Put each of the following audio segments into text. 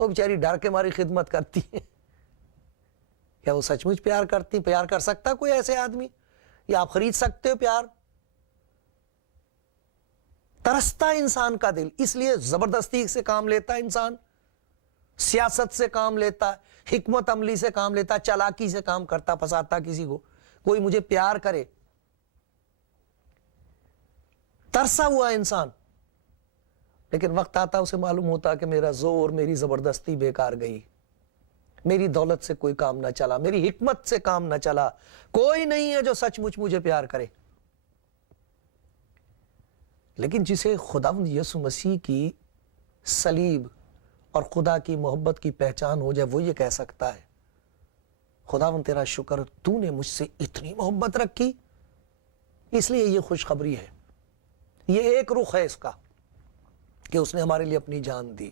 وہ بیچاری ڈر کے ماری خدمت کرتی ہیں. کیا وہ سچ مچ پیار کرتی؟ پیار کر سکتا کوئی ایسے آدمی؟ یا آپ خرید سکتے ہو پیار؟ ترستا انسان کا دل، اس لیے زبردستی سے کام لیتا انسان، سیاست سے کام لیتا، حکمت عملی سے کام لیتا، چالاکی سے کام کرتا، پھنساتا کسی کو. کوئی مجھے پیار کرے، ترسا ہوا انسان. لیکن وقت آتا اسے معلوم ہوتا کہ میرا زور، میری زبردستی بیکار گئی، میری دولت سے کوئی کام نہ چلا، میری حکمت سے کام نہ چلا، کوئی نہیں ہے جو سچ مچ مجھے پیار کرے. لیکن جسے خداوند یسوع مسیح کی صلیب اور خدا کی محبت کی پہچان ہو جائے، وہ یہ کہہ سکتا ہے خداوند تیرا شکر، تو نے مجھ سے اتنی محبت رکھی. اس لیے یہ خوشخبری ہے، یہ ایک رخ ہے اس کا کہ اس نے ہمارے لیے اپنی جان دی.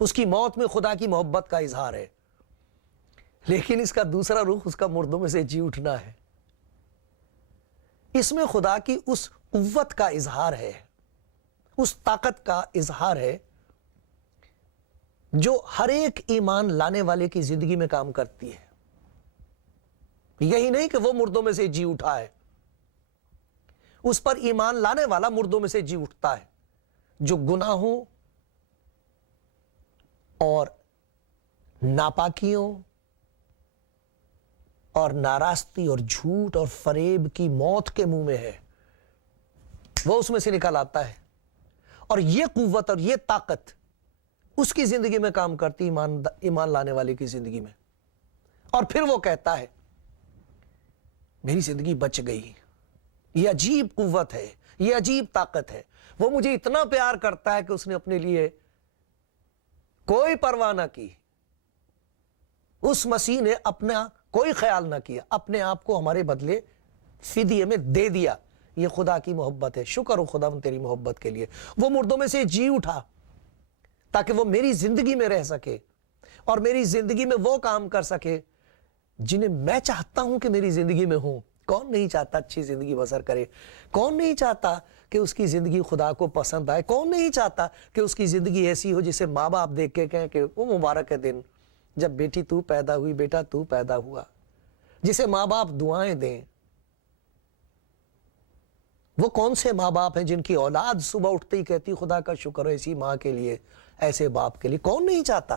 اس کی موت میں خدا کی محبت کا اظہار ہے. لیکن اس کا دوسرا رخ اس کا مردوں میں سے جی اٹھنا ہے. اس میں خدا کی اس قوت کا اظہار ہے، اس طاقت کا اظہار ہے جو ہر ایک ایمان لانے والے کی زندگی میں کام کرتی ہے. یہی نہیں کہ وہ مردوں میں سے جی اٹھا ہے، اس پر ایمان لانے والا مردوں میں سے جی اٹھتا ہے، جو گناہوں اور ناپاکیوں اور ناراستی اور جھوٹ اور فریب کی موت کے منہ میں ہے، وہ اس میں سے نکل آتا ہے. اور یہ قوت اور یہ طاقت اس کی زندگی میں کام کرتی، ایمان لانے والے کی زندگی میں. اور پھر وہ کہتا ہے میری زندگی بچ گئی. یہ عجیب قوت ہے، یہ عجیب طاقت ہے. وہ مجھے اتنا پیار کرتا ہے کہ اس نے اپنے لیے کوئی پرواہ نہ کی. اس مسیح نے اپنا کوئی خیال نہ کیا، اپنے آپ کو ہمارے بدلے فدیے میں دے دیا. یہ خدا کی محبت ہے. شکر ہو خداوند تیری محبت کے لیے. وہ مردوں میں سے جی اٹھا تاکہ وہ میری زندگی میں رہ سکے اور میری زندگی میں وہ کام کر سکے جنہیں میں چاہتا ہوں کہ میری زندگی میں ہوں. کون نہیں چاہتا اچھی زندگی بسر کرے؟ کون نہیں چاہتا کہ اس کی زندگی خدا کو پسند آئے؟ کون نہیں چاہتا کہ اس کی زندگی ایسی ہو جسے ماں باپ دیکھ کے کہیں کہ وہ مبارک ہے دن جب بیٹی تو پیدا ہوئی، بیٹا تو پیدا ہوا. جسے ماں باپ دعائیں دیں. وہ کون سے ماں باپ ہیں جن کی اولاد صبح اٹھتے ہی کہتی خدا کا شکر ہے ایسی ماں کے لیے، ایسے باپ کے لیے؟ کون نہیں چاہتا؟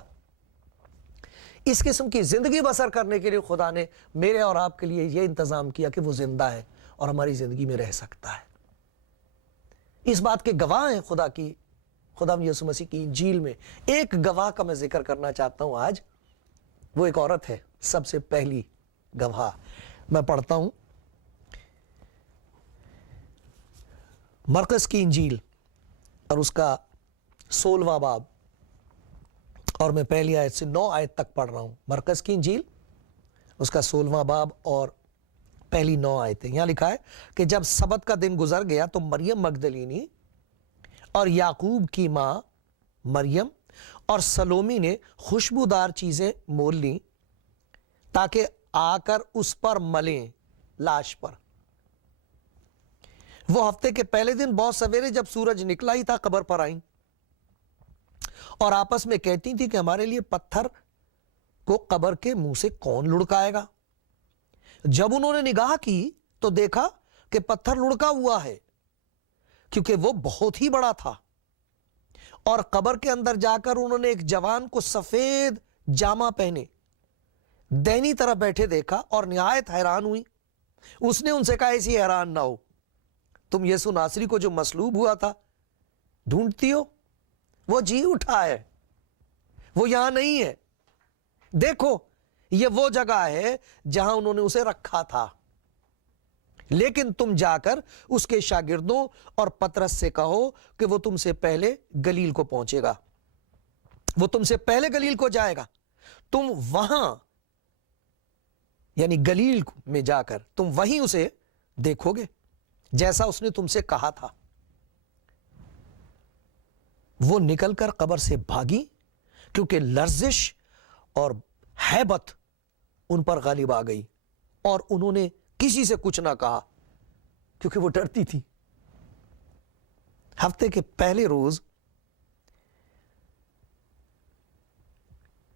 اس قسم کی زندگی بسر کرنے کے لیے خدا نے میرے اور آپ کے لیے یہ انتظام کیا کہ وہ زندہ ہے اور ہماری زندگی میں رہ سکتا ہے. اس بات کے گواہ ہیں خدا یسوع مسیح کی انجیل میں. ایک گواہ کا میں ذکر کرنا چاہتا ہوں آج. وہ ایک عورت ہے، سب سے پہلی گواہ. میں پڑھتا ہوں مرقس کی انجیل اور اس کا 16واں باب، اور میں پہلی آیت سے 9 آیت تک پڑھ رہا ہوں. مرقس کی انجیل اس کا 16واں باب اور پہلی 9 آیتیں. یہاں لکھا ہے کہ جب سبت کا دن گزر گیا تو مریم مگدلینی اور یعقوب کی ماں مریم اور سلومی نے خوشبودار چیزیں مول لیں تاکہ آ کر اس پر ملیں، لاش پر. وہ ہفتے کے پہلے دن بہت سویرے جب سورج نکلا ہی تھا قبر پر آئیں اور آپس میں کہتی تھی کہ ہمارے لیے پتھر کو قبر کے منہ سے کون لڑکائے گا. جب انہوں نے نگاہ کی تو دیکھا کہ پتھر لڑکا ہوا ہے کیونکہ وہ بہت ہی بڑا تھا. اور قبر کے اندر جا کر انہوں نے ایک جوان کو سفید جامہ پہنے دہنی طرف بیٹھے دیکھا اور نہایت حیران ہوئی. اس نے ان سے کہا ایسی حیران نہ ہو، تم یسوع ناصری کو جو مصلوب ہوا تھا ڈھونڈتی ہو، وہ جی اٹھا ہے، وہ یہاں نہیں ہے. دیکھو یہ وہ جگہ ہے جہاں انہوں نے اسے رکھا تھا. لیکن تم جا کر اس کے شاگردوں اور پترس سے کہو کہ وہ تم سے پہلے گلیل کو پہنچے گا، وہ تم سے پہلے گلیل کو جائے گا. تم وہاں یعنی گلیل میں جا کر تم وہیں اسے دیکھو گے جیسا اس نے تم سے کہا تھا. وہ نکل کر قبر سے بھاگی کیونکہ لرزش اور ہیبت ان پر غالب آ گئی، اور انہوں نے کسی سے کچھ نہ کہا کیونکہ وہ ڈرتی تھی. ہفتے کے پہلے روز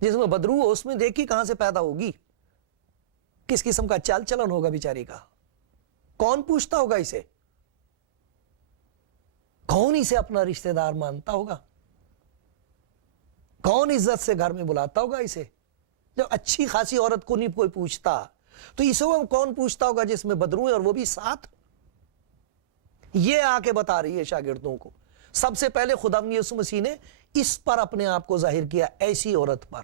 جس میں بدرو ہو اس میں نیکی کہاں سے پیدا ہوگی؟ کس قسم کا چال چلن ہوگا بیچاری کا؟ کون پوچھتا ہوگا اسے؟ کون اسے اپنا رشتہ دار مانتا ہوگا؟ کون عزت سے گھر میں بلاتا ہوگا اسے؟ جب اچھی خاصی عورت کو نہیں کوئی پوچھتا تو اسے وہ کون پوچھتا ہوگا جس میں بدرو ہے اور وہ بھی ساتھ؟ یہ آ کے بتا رہی ہے شاگردوں کو. سب سے پہلے خداوند یسوع مسیح نے اس پر اپنے آپ کو ظاہر کیا, ایسی عورت پر.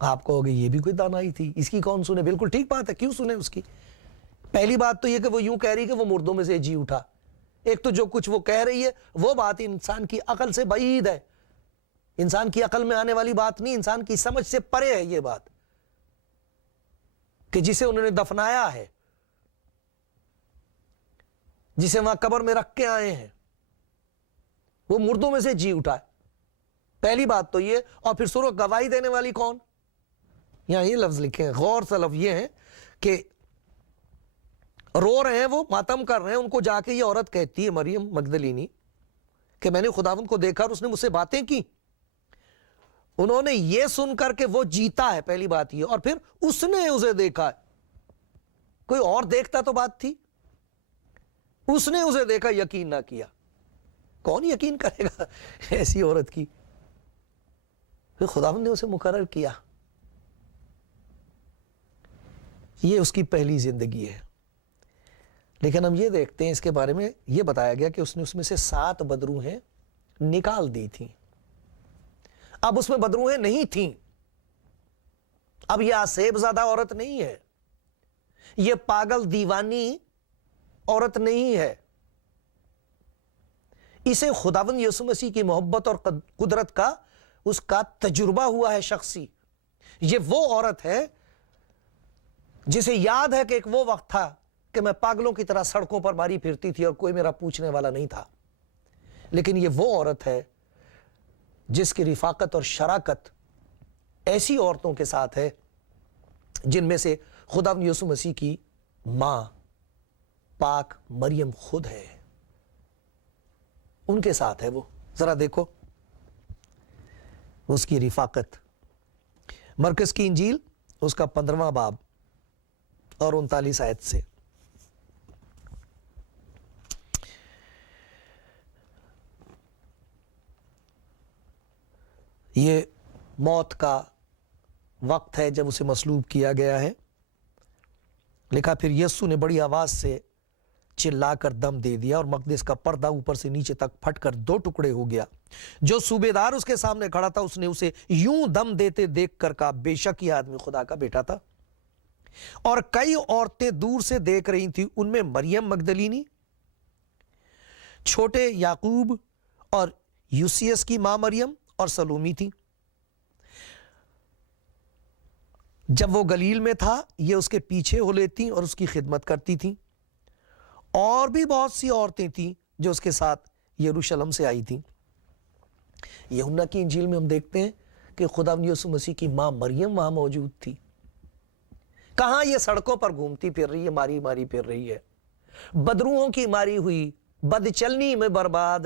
آپ کہو گے یہ بھی کوئی دانائی تھی, اس کی کون سنے؟ بالکل ٹھیک بات ہے, کیوں سنے اس کی؟ پہلی بات تو یہ کہ وہ یوں کہہ رہی کہ وہ مردوں میں سے جی اٹھا. ایک تو جو کچھ وہ کہہ رہی ہے وہ بات انسان کی عقل سے بعید ہے, انسان کی عقل میں آنے والی بات نہیں, انسان کی سمجھ سے پرے ہے یہ بات کہ جسے انہوں نے دفنایا ہے, جسے وہاں قبر میں رکھ کے آئے ہیں, وہ مردوں میں سے جی اٹھا ہے. پہلی بات تو یہ. اور پھر سنو گواہی دینے والی کون؟ یہاں یہ لفظ لکھے ہیں, غور سے لفظ یہ ہے کہ رو رہے ہیں, وہ ماتم کر رہے ہیں, ان کو جا کے یہ عورت کہتی ہے مریم مگدلینی کہ میں نے خداوند کو دیکھا اور اس نے مجھ سے باتیں کی. انہوں نے یہ سن کر کہ وہ جیتا ہے, پہلی بات یہ, اور پھر اس نے اسے دیکھا ہے. کوئی اور دیکھتا تو بات تھی, اس نے اسے دیکھا, یقین نہ کیا. کون یقین کرے گا ایسی عورت کی؟ پھر خداوند نے اسے مقرر کیا. یہ اس کی پہلی زندگی ہے. لیکن ہم یہ دیکھتے ہیں اس کے بارے میں یہ بتایا گیا کہ اس نے اس میں سے 7 بدروہیں نکال دی تھیں. اب اس میں بدروہیں نہیں تھیں. اب یہ آسیب زدہ عورت نہیں ہے, یہ پاگل دیوانی عورت نہیں ہے. اسے خداوند یسوع مسیح کی محبت اور قدرت کا اس کا تجربہ ہوا ہے شخصی. یہ وہ عورت ہے جسے یاد ہے کہ ایک وہ وقت تھا کہ میں پاگلوں کی طرح سڑکوں پر ماری پھرتی تھی اور کوئی میرا پوچھنے والا نہیں تھا. لیکن یہ وہ عورت ہے جس کی رفاقت اور شراکت ایسی عورتوں کے ساتھ ہے جن میں سے خداوند یسوع مسیح کی ماں پاک مریم خود ہے. ان کے ساتھ ہے وہ. ذرا دیکھو اس کی رفاقت. مرکز کی انجیل اس کا 15واں باب اور 39 آیت سے. یہ موت کا وقت ہے جب اسے مصلوب کیا گیا ہے. لکھا, پھر یسوع نے بڑی آواز سے چلا کر دم دے دیا اور مقدس کا پردہ اوپر سے نیچے تک پھٹ کر 2 ٹکڑے ہو گیا. جو صوبیدار اس کے سامنے کھڑا تھا اس نے اسے یوں دم دیتے دیکھ کر کہا, بے شک یہ آدمی خدا کا بیٹا تھا. اور کئی عورتیں دور سے دیکھ رہی تھیں, ان میں مریم مگدلینی, چھوٹے یعقوب اور یوسیس کی ماں مریم اور سلومی تھی. جب وہ گلیل میں تھا یہ اس کے پیچھے ہو لیتی اور اس کی خدمت کرتی تھیں. اور بھی بہت سی عورتیں تھیں جو اس کے ساتھ یروشلم سے آئی تھیں. یوحنا کی انجیل میں ہم دیکھتے ہیں کہ خداوند یسوع مسیح کی ماں مریم وہاں موجود تھی. کہاں یہ سڑکوں پر گھومتی پھر رہی ہے, ماری ماری پھر رہی ہے, بدروہوں کی ماری ہوئی, بد چلنی میں برباد.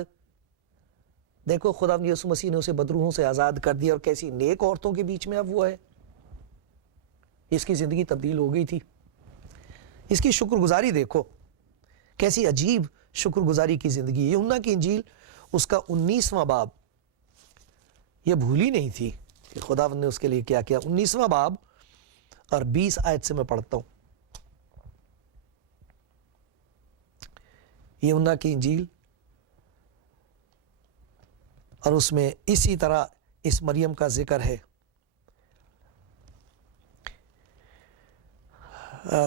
دیکھو خداوند یسوع مسیح نے اسے بدروہوں سے آزاد کر دیا اور کیسی نیک عورتوں کے بیچ میں اب وہ ہے. اس کی زندگی تبدیل ہو گئی تھی. اس کی شکر گزاری دیکھو, کیسی عجیب شکر گزاری کی زندگی. یوحنا کی انجیل اس کا 19واں باب, یہ بھولی نہیں تھی کہ خداوند نے اس کے لیے کیا کیا. 19واں باب اور 20 آیت سے میں پڑھتا ہوں. یوحنا کی انجیل اور اس میں اسی طرح اس مریم کا ذکر ہے.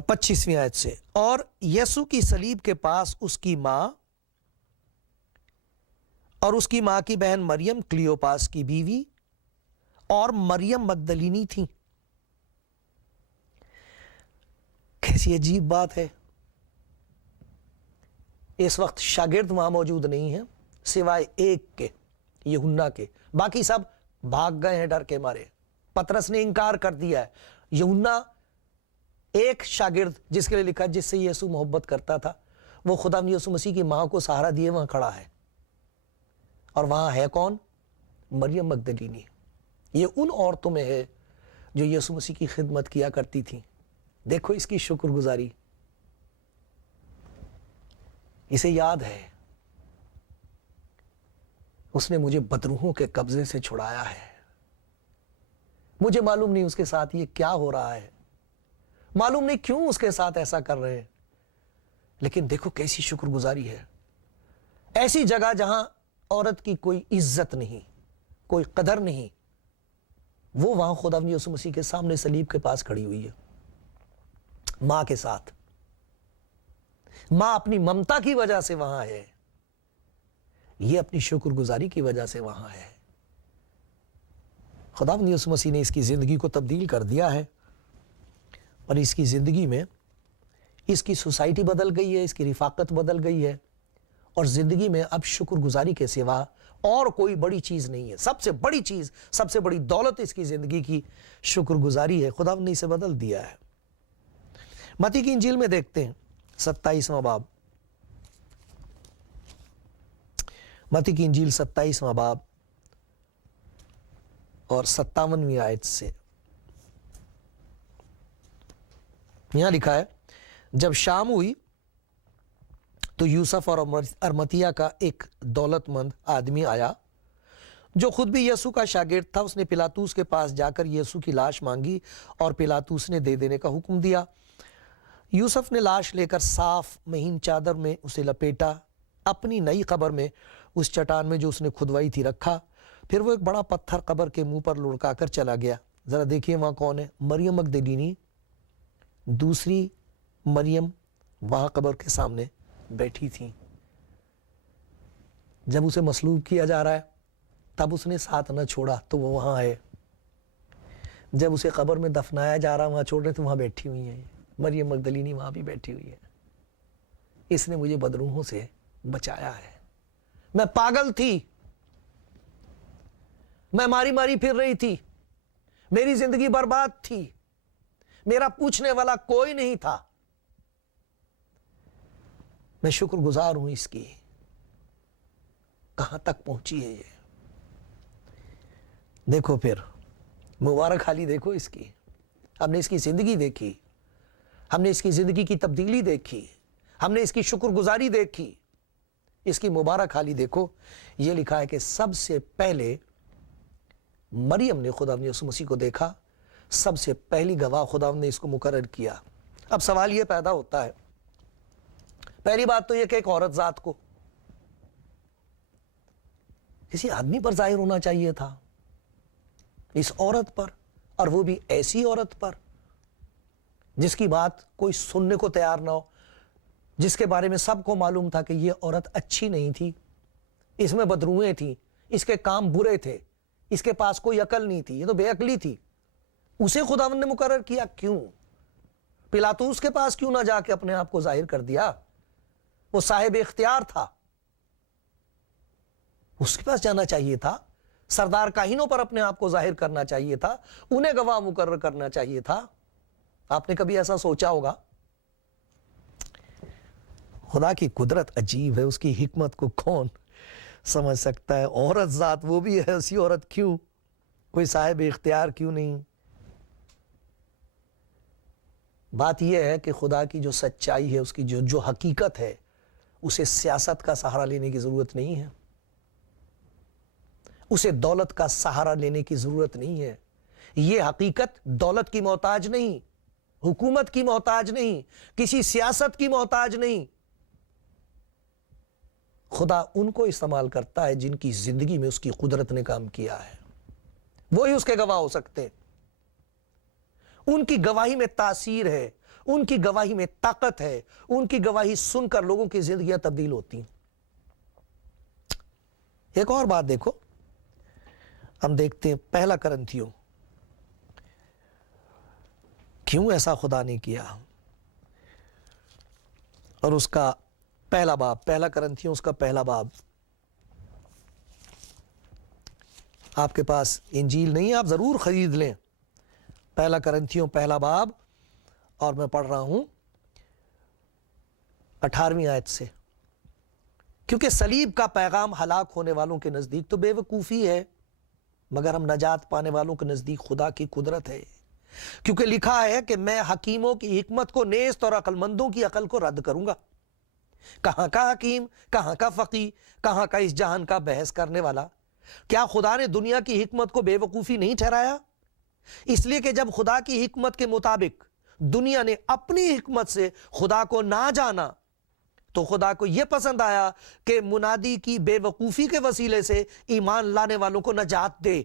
25ویں آیت سے, اور یسوع کی صلیب کے پاس اس کی ماں اور اس کی ماں کی بہن مریم کلیوپاس کی بیوی اور مریم مگدلینی تھیں. کیسی عجیب بات ہے. اس وقت شاگرد وہاں موجود نہیں ہیں سوائے ایک کے, یوحنا کے. باقی سب بھاگ گئے ہیں ڈر کے مارے. پترس نے انکار کر دیا ہے. یوحنا ایک شاگرد جس کے لیے لکھا جس سے یسوع محبت کرتا تھا, وہ خداوند یسوع مسیح کی ماں کو سہارا دیے وہاں کھڑا ہے. اور وہاں ہے کون؟ مریم مگدلینی، یہ ان عورتوں میں ہے جو یسوع مسیح کی خدمت کیا کرتی تھیں. دیکھو اس کی شکر گزاری. اسے یاد ہے اس نے مجھے بدروحوں کے قبضے سے چھڑایا ہے. مجھے معلوم نہیں اس کے ساتھ یہ کیا ہو رہا ہے، معلوم نہیں کیوں اس کے ساتھ ایسا کر رہے ہیں، لیکن دیکھو کیسی شکر گزاری ہے. ایسی جگہ جہاں عورت کی کوئی عزت نہیں، کوئی قدر نہیں، وہ وہاں خداوند یسوع مسیح کے سامنے صلیب کے پاس کھڑی ہوئی ہے، ماں کے ساتھ. ماں اپنی ممتا کی وجہ سے وہاں ہے، یہ اپنی شکر گزاری کی وجہ سے وہاں ہے. خداوند یسوع مسیح نے اس کی زندگی کو تبدیل کر دیا ہے، اور اس کی زندگی میں اس کی سوسائٹی بدل گئی ہے، اس کی رفاقت بدل گئی ہے، اور زندگی میں اب شکر گزاری کے سوا اور کوئی بڑی چیز نہیں ہے. سب سے بڑی چیز، سب سے بڑی دولت اس کی زندگی کی شکر گزاری ہے. خداوند نے اسے بدل دیا ہے. متی کی انجیل میں دیکھتے ہیں 27واں باب، متی کی انجیل 27واں باب اور 57ویں آیت سے یہاں لکھا ہے، جب شام ہوئی تو یوسف اور ارمتیہ کا ایک دولت مند آدمی آیا جو خود بھی یسوع کا شاگرد تھا. اس نے پلاطوس کے پاس جا کر یسوع کی لاش مانگی اور پلاطوس نے دے دینے کا حکم دیا. یوسف نے لاش لے کر صاف مہین چادر میں اسے لپیٹا، اپنی نئی قبر میں اس چٹان میں جو اس نے کھدوائی تھی رکھا. پھر وہ ایک بڑا پتھر قبر کے منہ پر لڑکا کر چلا گیا. ذرا دیکھیے وہاں کون ہے؟ مریم مگدلینی، دوسری مریم وہاں قبر کے سامنے بیٹھی تھی. جب اسے مصلوب کیا جا رہا ہے تب اس نے ساتھ نہ چھوڑا تو وہ وہاں ہے. جب اسے قبر میں دفنایا جا رہا وہاں چھوڑ رہے تو وہاں بیٹھی ہوئی ہیں. مریم مگدلینی وہاں بھی بیٹھی ہوئی ہے. اس نے مجھے بدروحوں سے بچایا ہے. میں پاگل تھی، میں ماری ماری پھر رہی تھی، میری زندگی برباد تھی، میرا پوچھنے والا کوئی نہیں تھا. میں شکر گزار ہوں اس کی. کہاں تک پہنچی ہے یہ دیکھو. پھر مبارک حالی دیکھو اس کی. ہم نے اس کی زندگی دیکھی، ہم نے اس کی زندگی کی تبدیلی دیکھی، ہم نے اس کی شکر گزاری دیکھی. اس کی مبارک حالی دیکھو. یہ لکھا ہے کہ سب سے پہلے مریم نے خداوند یسوع مسیح کو دیکھا، سب سے پہلی گواہ خداوند نے اس کو مقرر کیا. اب سوال یہ پیدا ہوتا ہے، پہلی بات تو یہ کہ ایک عورت ذات کو کسی آدمی پر ظاہر ہونا چاہیے تھا، اس عورت پر، اور وہ بھی ایسی عورت پر جس کی بات کوئی سننے کو تیار نہ ہو، جس کے بارے میں سب کو معلوم تھا کہ یہ عورت اچھی نہیں تھی، اس میں بدروہیں تھیں، اس کے کام برے تھے، اس کے پاس کوئی عقل نہیں تھی، یہ تو بے عقلی تھی. اسے خداوند نے مقرر کیا. کیوں؟ پلاطوس کے پاس کیوں نہ جا کے اپنے آپ کو ظاہر کر دیا؟ وہ صاحب اختیار تھا، اس کے پاس جانا چاہیے تھا. سردار کاہنوں پر اپنے آپ کو ظاہر کرنا چاہیے تھا، انہیں گواہ مقرر کرنا چاہیے تھا. آپ نے کبھی ایسا سوچا ہوگا؟ خدا کی قدرت عجیب ہے، اس کی حکمت کو کون سمجھ سکتا ہے؟ عورت ذات، وہ بھی ایسی عورت کیوں؟ کوئی صاحب اختیار کیوں نہیں؟ بات یہ ہے کہ خدا کی جو سچائی ہے، اس کی جو حقیقت ہے، اسے سیاست کا سہارا لینے کی ضرورت نہیں ہے، اسے دولت کا سہارا لینے کی ضرورت نہیں ہے. یہ حقیقت دولت کی محتاج نہیں، حکومت کی محتاج نہیں، کسی سیاست کی محتاج نہیں. خدا ان کو استعمال کرتا ہے جن کی زندگی میں اس کی قدرت نے کام کیا ہے، وہی اس کے گواہ ہو سکتے ہیں. ان کی گواہی میں تاثیر ہے، ان کی گواہی میں طاقت ہے، ان کی گواہی سن کر لوگوں کی زندگیاں تبدیل ہوتی ہیں. ایک اور بات دیکھو، ہم دیکھتے ہیں پہلا کرنتھیوں، کیوں ایسا خدا نے کیا، اور اس کا پہلا باب، پہلا کرنتھیوں اس کا پہلا باب. آپ کے پاس انجیل نہیں، آپ ضرور خرید لیں. پہلا کرنتھیوں پہلا باب، اور میں پڑھ رہا ہوں 18ویں آیت سے. کیونکہ صلیب کا پیغام ہلاک ہونے والوں کے نزدیک تو بے وقوفی ہے، مگر ہم نجات پانے والوں کے نزدیک خدا کی قدرت ہے، کیونکہ لکھا ہے کہ میں حکیموں کی حکمت کو نیست اور عقل مندوں کی عقل کو رد کروں گا۔ کہاں کا حکیم، کہاں کا فقی، کہاں کا اس جہان کا بحث کرنے والا؟ کیا خدا نے دنیا کی حکمت کو بے وقوفی نہیں ٹھہرایا؟ اس لیے کہ جب خدا کی حکمت کے مطابق دنیا نے اپنی حکمت سے خدا کو نہ جانا تو خدا کو یہ پسند آیا کہ منادی کی بے وقوفی کے وسیلے سے ایمان لانے والوں کو نجات دے۔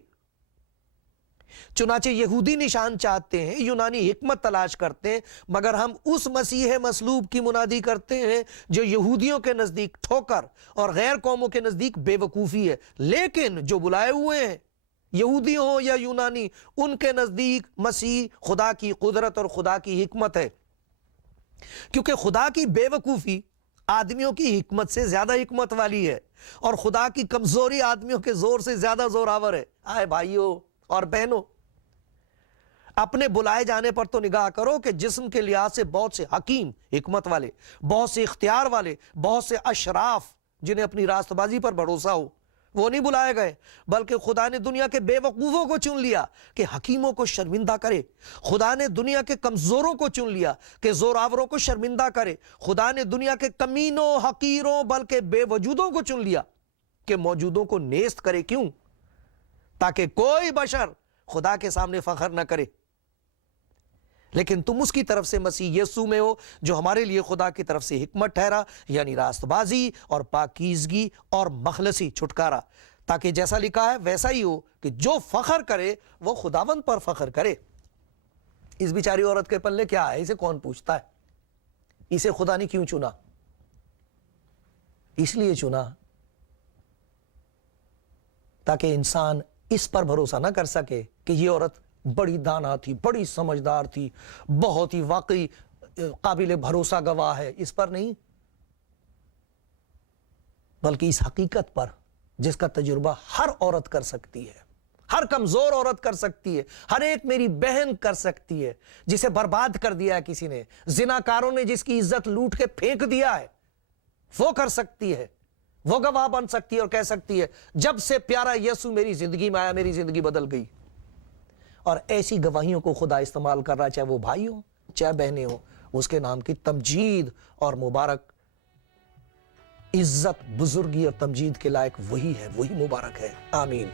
چنانچہ یہودی نشان چاہتے ہیں، یونانی حکمت تلاش کرتے ہیں، مگر ہم اس مسیح مصلوب کی منادی کرتے ہیں جو یہودیوں کے نزدیک ٹھوکر اور غیر قوموں کے نزدیک بے وقوفی ہے، لیکن جو بلائے ہوئے ہیں یہودی ہوں یا یونانی، ان کے نزدیک مسیح خدا کی قدرت اور خدا کی حکمت ہے، کیونکہ خدا کی بے وقوفی آدمیوں کی حکمت سے زیادہ حکمت والی ہے، اور خدا کی کمزوری آدمیوں کے زور سے زیادہ زور آور ہے۔ آئے بھائیوں اور بہنوں، اپنے بلائے جانے پر تو نگاہ کرو کہ جسم کے لحاظ سے بہت سے حکیم، حکمت والے، بہت سے اختیار والے، بہت سے اشراف جنہیں اپنی راست بازی پر بھروسہ ہو، وہ نہیں بلائے گئے، بلکہ خدا نے دنیا کے بے وقوفوں کو چن لیا کہ حکیموں کو شرمندہ کرے۔ خدا نے دنیا کے کمزوروں کو چن لیا کہ زورآوروں کو شرمندہ کرے۔ خدا نے دنیا کے کمینوں، حقیروں، بلکہ بے وجودوں کو چن لیا کہ موجودوں کو نیست کرے۔ کیوں؟ تاکہ کوئی بشر خدا کے سامنے فخر نہ کرے۔ لیکن تم اس کی طرف سے مسیح یسوع میں ہو، جو ہمارے لیے خدا کی طرف سے حکمت ٹھہرا، یعنی راست بازی اور پاکیزگی اور مخلصی، چھٹکارا، تاکہ جیسا لکھا ہے ویسا ہی ہو کہ جو فخر کرے وہ خداوند پر فخر کرے۔ اس بیچاری عورت کے پلے کیا ہے؟ اسے کون پوچھتا ہے؟ اسے خدا نے کیوں چنا؟ اس لیے چنا تاکہ انسان اس پر بھروسہ نہ کر سکے کہ یہ عورت بڑی دانا تھی، بڑی سمجھدار تھی، بہت ہی واقعی قابل بھروسہ گواہ ہے، اس پر نہیں، بلکہ اس حقیقت پر جس کا تجربہ ہر عورت کر سکتی ہے، ہر کمزور عورت کر سکتی ہے، ہر ایک میری بہن کر سکتی ہے، جسے برباد کر دیا ہے کسی نے، زناکاروں نے جس کی عزت لوٹ کے پھینک دیا ہے، وہ کر سکتی ہے، وہ گواہ بن سکتی ہے اور کہہ سکتی ہے جب سے پیارا یسوع میری زندگی میں آیا میری زندگی بدل گئی۔ اور ایسی گواہیوں کو خدا استعمال کر رہا ہے، چاہے وہ بھائی ہوں چاہے بہنیں ہوں، اس کے نام کی تمجید اور مبارک، عزت، بزرگی اور تمجید کے لائق وہی ہے، وہی مبارک ہے۔ آمین۔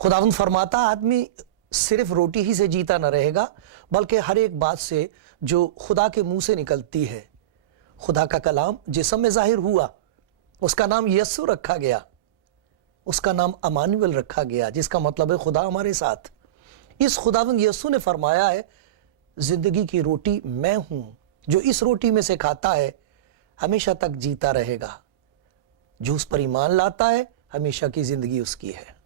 خداوند فرماتا آدمی صرف روٹی ہی سے جیتا نہ رہے گا، بلکہ ہر ایک بات سے جو خدا کے منہ سے نکلتی ہے۔ خدا کا کلام جسم میں ظاہر ہوا، اس کا نام یسوع رکھا گیا، اس کا نام امانویل رکھا گیا، جس کا مطلب ہے خدا ہمارے ساتھ۔ اس خداوند یسوع نے فرمایا ہے زندگی کی روٹی میں ہوں، جو اس روٹی میں سے کھاتا ہے ہمیشہ تک جیتا رہے گا، جو اس پر ایمان لاتا ہے ہمیشہ کی زندگی اس کی ہے۔